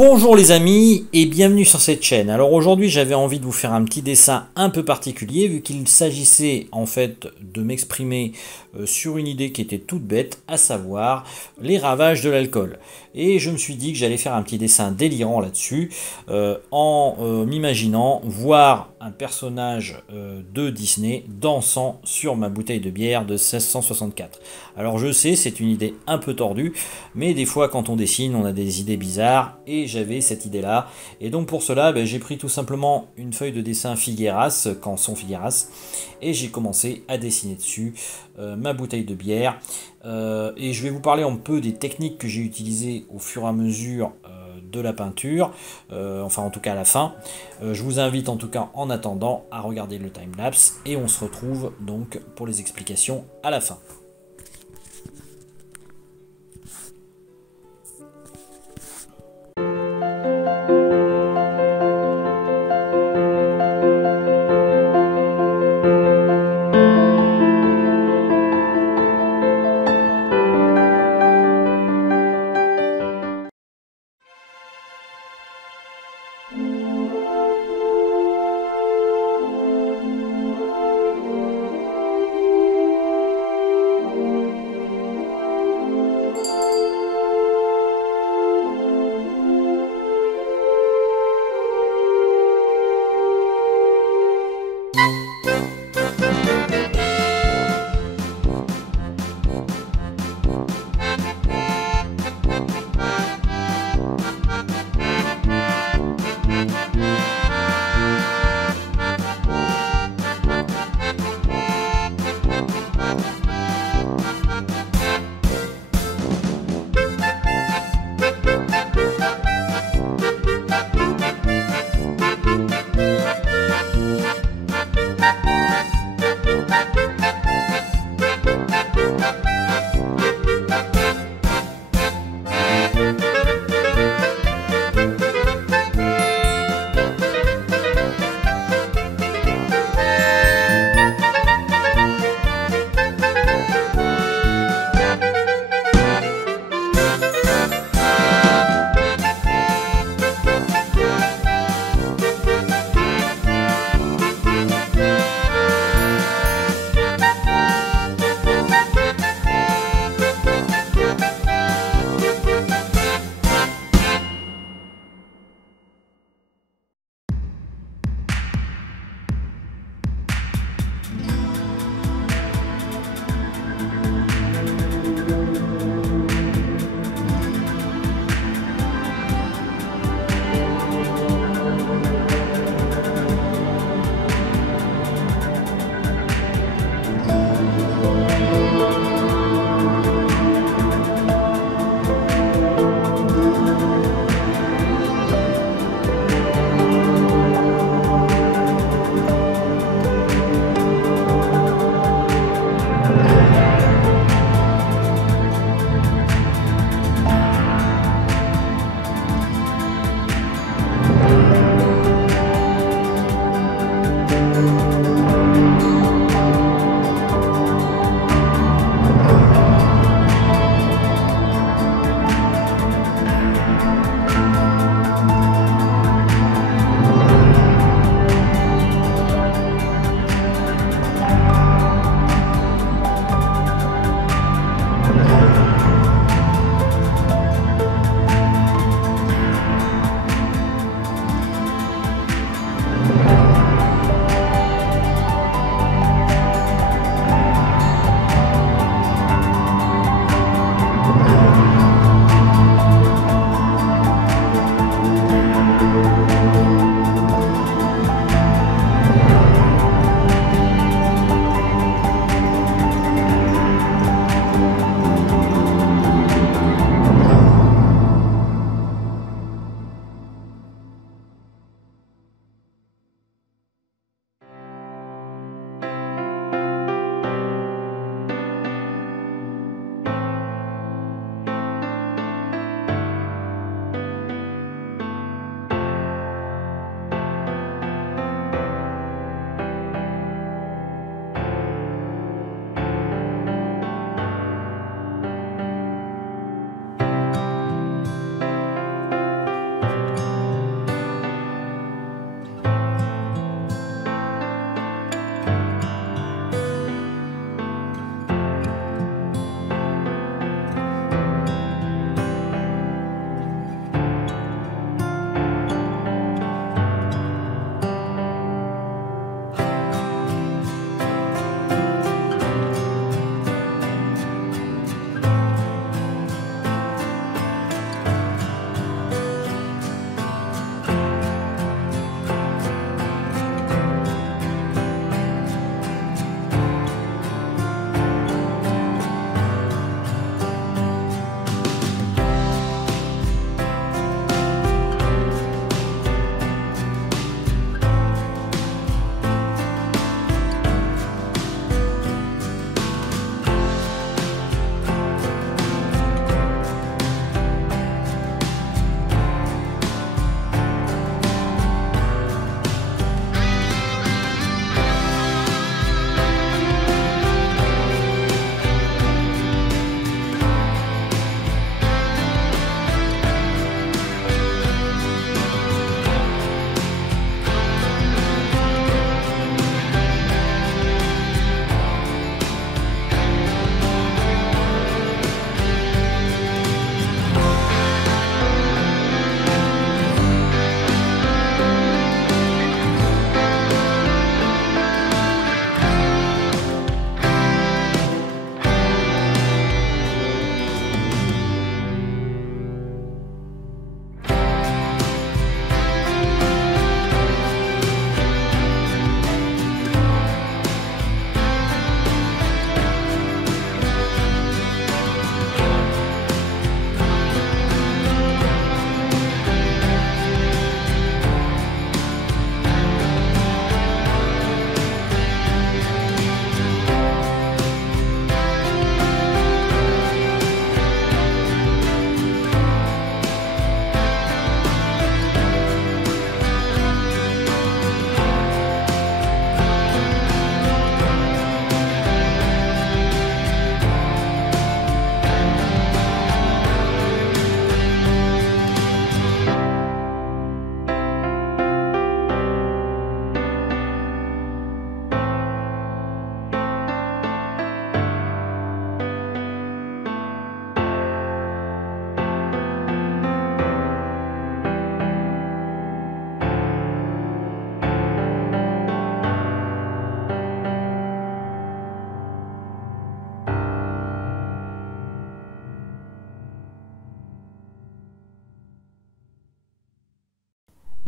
Bonjour les amis et bienvenue sur cette chaîne. Alors aujourd'hui j'avais envie de vous faire un petit dessin un peu particulier vu qu'il s'agissait en fait de m'exprimer sur une idée qui était toute bête, à savoir les ravages de l'alcool. Et je me suis dit que j'allais faire un petit dessin délirant là-dessus en m'imaginant voir un personnage de Disney dansant sur ma bouteille de bière de 1664. Alors je sais, c'est une idée un peu tordue, mais des fois quand on dessine on a des idées bizarres et j'avais cette idée là, et donc pour cela j'ai pris tout simplement une feuille de dessin Figueras, Canson Figueras, et j'ai commencé à dessiner dessus ma bouteille de bière. Et je vais vous parler un peu des techniques que j'ai utilisées au fur et à mesure de la peinture, enfin en tout cas à la fin. Je vous invite en tout cas en attendant à regarder le timelapse et on se retrouve donc pour les explications à la fin.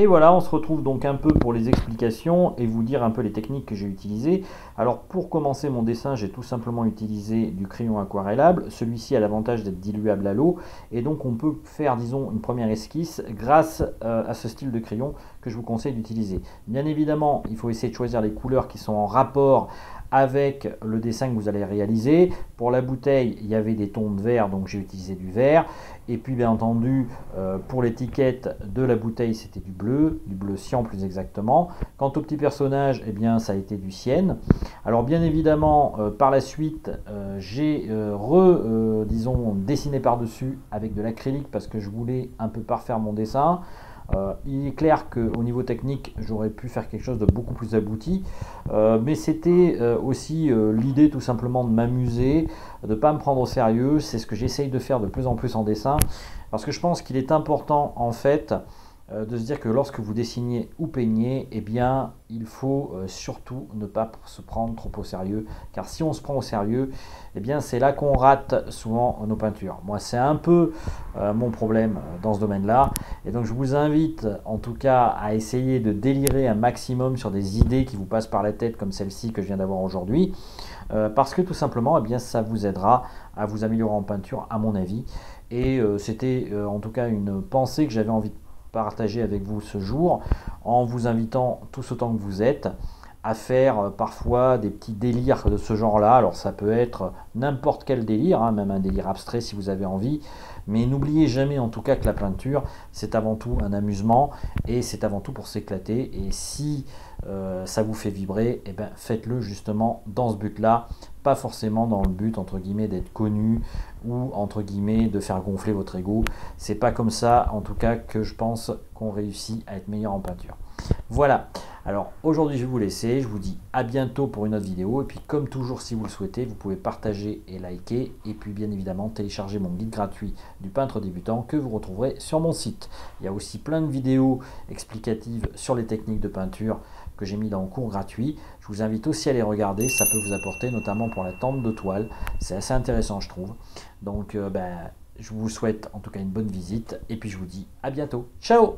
Et voilà, on se retrouve donc un peu pour les explications et vous dire un peu les techniques que j'ai utilisées. Alors pour commencer mon dessin, j'ai tout simplement utilisé du crayon aquarellable. Celui-ci a l'avantage d'être diluable à l'eau et donc on peut faire, disons, une première esquisse grâce à ce style de crayon que je vous conseille d'utiliser. Bien évidemment, il faut essayer de choisir les couleurs qui sont en rapport avec le dessin que vous allez réaliser. Pour la bouteille, il y avait des tons de vert, donc j'ai utilisé du vert. Et puis bien entendu, pour l'étiquette de la bouteille, c'était du bleu cyan plus exactement. Quant au petit personnage, eh bien, ça a été du sienne. Alors bien évidemment, par la suite, j'ai disons, dessiné par-dessus avec de l'acrylique parce que je voulais un peu parfaire mon dessin. Il est clair qu'au niveau technique, j'aurais pu faire quelque chose de beaucoup plus abouti, mais c'était aussi l'idée tout simplement de m'amuser, de ne pas me prendre au sérieux. C'est ce que j'essaye de faire de plus en plus en dessin, parce que je pense qu'il est important en fait de se dire que lorsque vous dessinez ou peignez, eh bien, il faut surtout ne pas se prendre trop au sérieux, car si on se prend au sérieux, eh bien, c'est là qu'on rate souvent nos peintures. Moi, c'est un peu mon problème dans ce domaine-là, et donc je vous invite en tout cas à essayer de délirer un maximum sur des idées qui vous passent par la tête, comme celle-ci que je viens d'avoir aujourd'hui, parce que tout simplement, eh bien, ça vous aidera à vous améliorer en peinture, à mon avis, et c'était en tout cas une pensée que j'avais envie de partager avec vous ce jour, en vous invitant tous autant que vous êtes à faire parfois des petits délires de ce genre-là. Alors ça peut être n'importe quel délire, hein, même un délire abstrait si vous avez envie, mais n'oubliez jamais en tout cas que la peinture, c'est avant tout un amusement et c'est avant tout pour s'éclater. Et si ça vous fait vibrer, eh ben, faites-le justement dans ce but-là, pas forcément dans le but entre guillemets d'être connu ou entre guillemets de faire gonfler votre ego. C'est pas comme ça en tout cas que je pense qu'on réussit à être meilleur en peinture. Voilà, alors aujourd'hui je vais vous laisser, je vous dis à bientôt pour une autre vidéo, et puis comme toujours si vous le souhaitez, vous pouvez partager et liker, et puis bien évidemment télécharger mon guide gratuit du peintre débutant que vous retrouverez sur mon site. Il y a aussi plein de vidéos explicatives sur les techniques de peinture que j'ai mis dans le cours gratuit. Je vous invite aussi à les regarder, ça peut vous apporter notamment pour la tente de toile, c'est assez intéressant je trouve. Donc je vous souhaite en tout cas une bonne visite, et puis je vous dis à bientôt. Ciao!